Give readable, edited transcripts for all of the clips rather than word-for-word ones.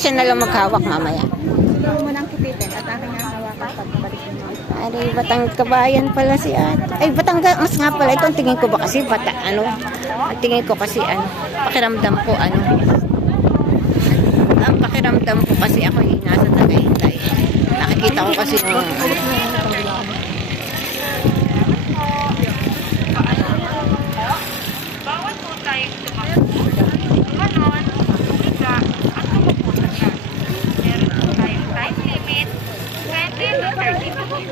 siya na lang maghawak mamaya. Siguro mo nang kipitin at aking hahawakan pag balik mo. Ay, Batang Kabayan pala si ate. Ay, Batangas nga pala. Ito ang tingin ko ba kasi ang tingin ko kasi pakiramdam ko ang pakiramdam ko kasi ako nasa Tagaytay. Nakikita ko kasi nung bawat po tayong tumakbo, tumalon, higa, at tumupo na siya. Meron po tayong time limit, 20 to 30 minutes.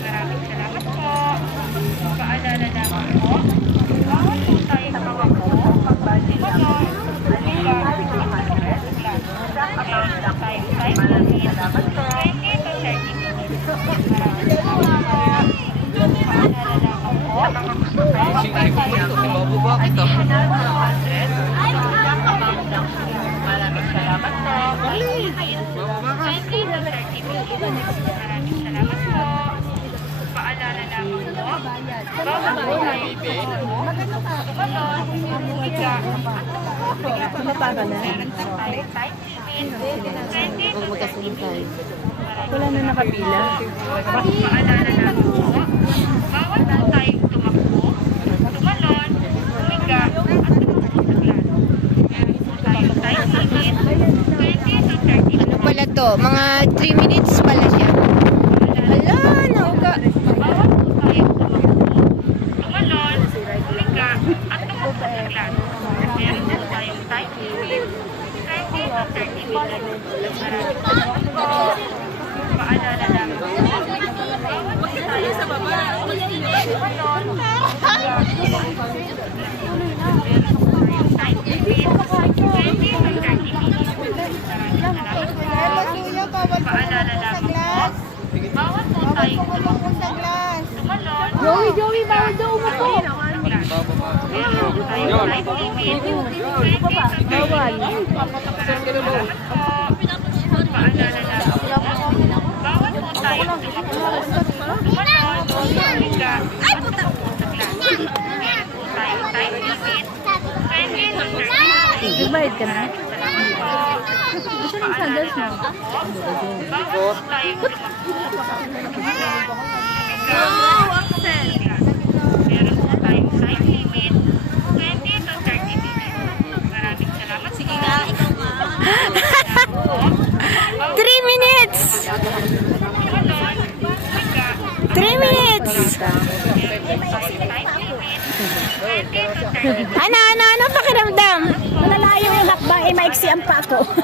Maraming salamat po. Paalala naman po, bawat po tayong tumakbo, tumalon, higa, at tumupo na siya. Meron po tayong time limit, 20 to 30 minutes. Maraming salamat po. Paalala naman po, maraming salamat po. Maraming salamat po. Paalala namin po. Bawat po tayo higa at Tumapaga na. meron po tayong time limit. 20 to 30 minutes. Wala na nakapila. Paalala namin po. Bawat po tayong tumakbo, tumalon, humiga, at tumutuglan. Meron po tayong time limit, 20 to 30 minutes. ano pala to? Mga 3 minutes pala siya. Ala, nauga. Bawat po tayong tumakbo, tumalon, humiga, at tumutuglan. Meron po tayong time limit, 20 to 30 minutes. Maraming salamat po. Paalala namin po. Bawat po tayong tumalon, humiga, at tumutuglan. Meron po tayong time limit, 20 to 30 minutes. Maraming salamat po. Paalala namin po. Bawat po tayong tumakbo, tumalon, Joey, bawal daw umupo. meron po tayong time limit, 20 to 30 minutes. Salamat po. Paalala namin po. Bawat po tayong tumakbo, tumalon, humiga, at tumutuglan. Meron po tayong time limit, 20 to 30 minutes. Nagbayad ka na? Salamat po. Paalala namin po. Bawat po tayong tumakbo, tumalon, humiga, at tumutuglan. Meron po tayong time limit, 20 to 30 minutes. Maraming salamat po. Sige nga, ikaw nga. 3 minutes! 3 minutes! Ano pakiramdam? Malalayo yung hakbang, maiksi ang pa ako.